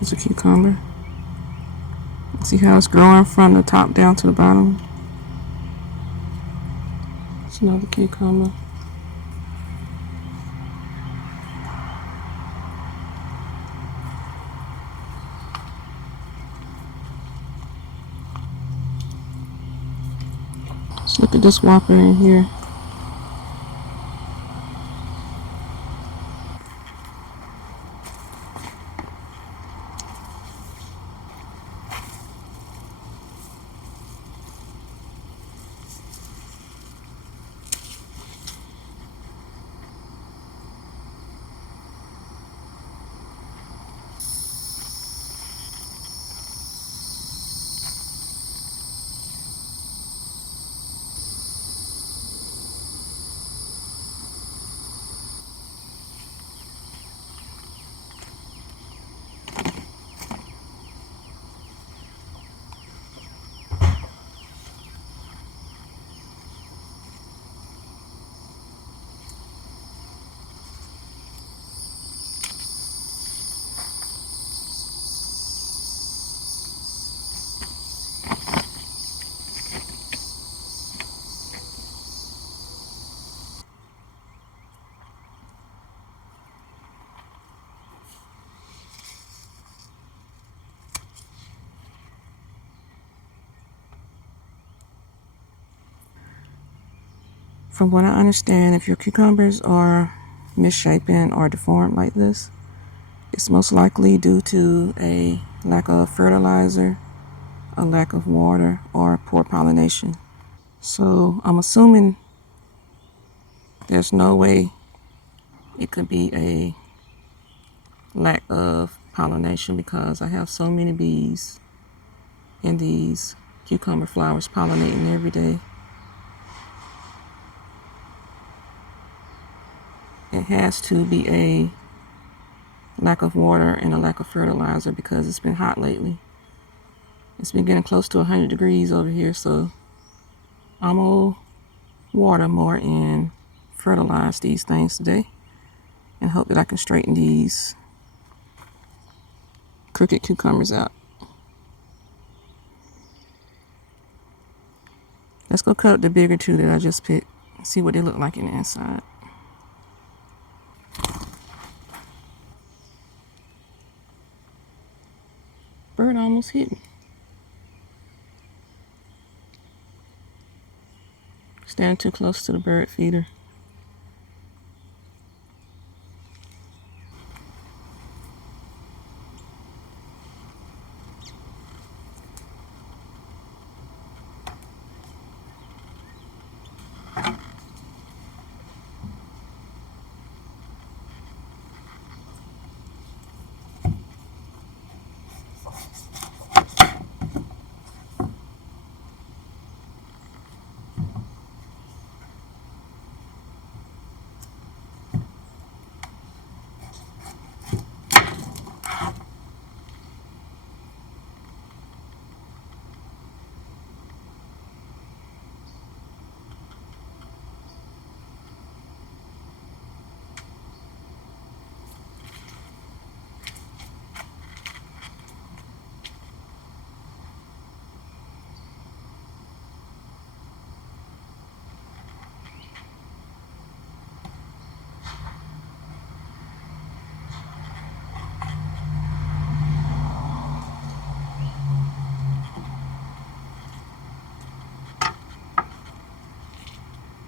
It's a cucumber. See how it's growing from the top down to the bottom? It's another cucumber. Let's look at this whopper in here. From what I understand, if your cucumbers are misshapen or deformed like this, it's most likely due to a lack of fertilizer, a lack of water, or poor pollination. So I'm assuming there's no way it could be a lack of pollination because I have so many bees in these cucumber flowers pollinating every day. It has to be a lack of water and a lack of fertilizer because it's been hot lately. It's been getting close to 100 degrees over here, so I'm gonna water more and fertilize these things today and hope that I can straighten these crooked cucumbers out. Let's go cut up the bigger two that I just picked and see what they look like in the inside. Bird almost hit me. Standing too close to the bird feeder.